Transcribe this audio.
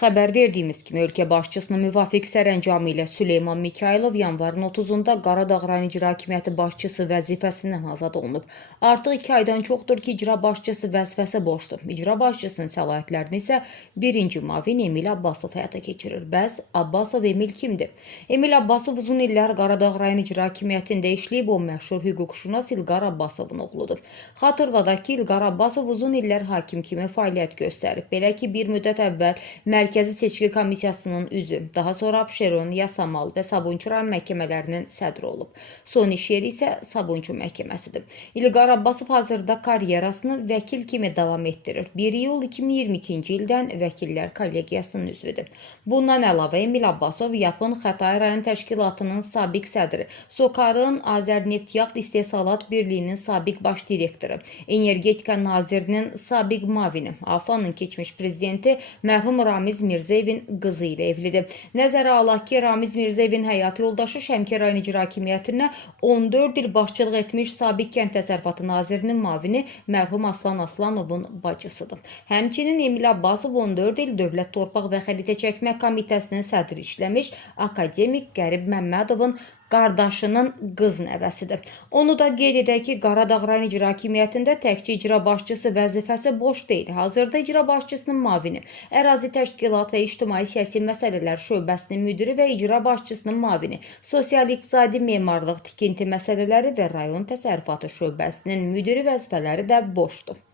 Xəbər verdiyimiz kimi, ölkə başçısının müvafiq sərəncamı ilə Süleyman Mikayılov yanvarın 30-da Qaradağ rayon icra hakimiyyəti başçısı vəzifəsindən azad olunub. Artıq 2 aydan çoxdur ki, icra başçısı vəzifəsi boşdur. İcra başçısının səlahiyyətlərini isə birinci müavin Emil Abbasov həyata keçirir. Bəs Abbasov Emil kimdir? Emil Abbasov uzun illər Qaradağ rayon icra hakimiyyətində işləyib, o məşhur hüquqşünas İlqar Abbasovun oğludur. Xatırladaq ki, İlqar Abbasov uzun illər hakim kimi fəaliyyət göstərib. Belə ki, bir müddət əvvəl Mərkəzi Seçki Komissiyasının üzvü, daha sonra Abşeron, Yasamal və Sabunçu rayon məhkəmələrinin sədri olub. Son iş yeri isə Sabunçu məhkəməsidir. İlqar Abbasov hazırda karyerasını vəkil kimi davam etdirir. 1 iyul 2022-ci ildən Vəkillər Kollegiyasının üzvüdür. Bundan əlavə Emil Abbasov Yapın Xətai rayon təşkilatının sabiq sədri, Sokarın Azərneftyakt İstehsalat Birliyinin sabiq baş direktoru, Energetika Nazirinin sabiq müavini, AFA'nın keçmiş prezidenti mərhum Ramiz Mirzəyevin qızı ilə evlidir. Nəzərə alaq ki, Ramiz Mirzəyevin həyat yoldaşı Şəmkir rayon icra hakimiyyətinə 14 il başçılıq etmiş sabiq Kənd Təsərrüfatı Nazirinin müavini mərhum Aslan Aslanovun bacısıdır. Həmçinin Emil Abbasov 14 il Dövlət Torpaq və Xəritə Çəkmə Komitəsinin sədri işləmiş akademik Qərib Məmmədovun qardaşının qız nəvəsidir. Onu da qeyd edək ki, Qaradağ rayon icra hakimiyyətində təkcə icra başçısı vəzifəsi boş deyil. Hazırda icra başçısının müavini, ərazi təşkilat və ictimai-siyasi məsələlər şöbəsinin müdiri və icra başçısının müavini, sosial-iqtisadi memarlıq, tikinti məsələləri və rayon təsərrüfatı şöbəsinin müdiri vəzifələri də boşdur.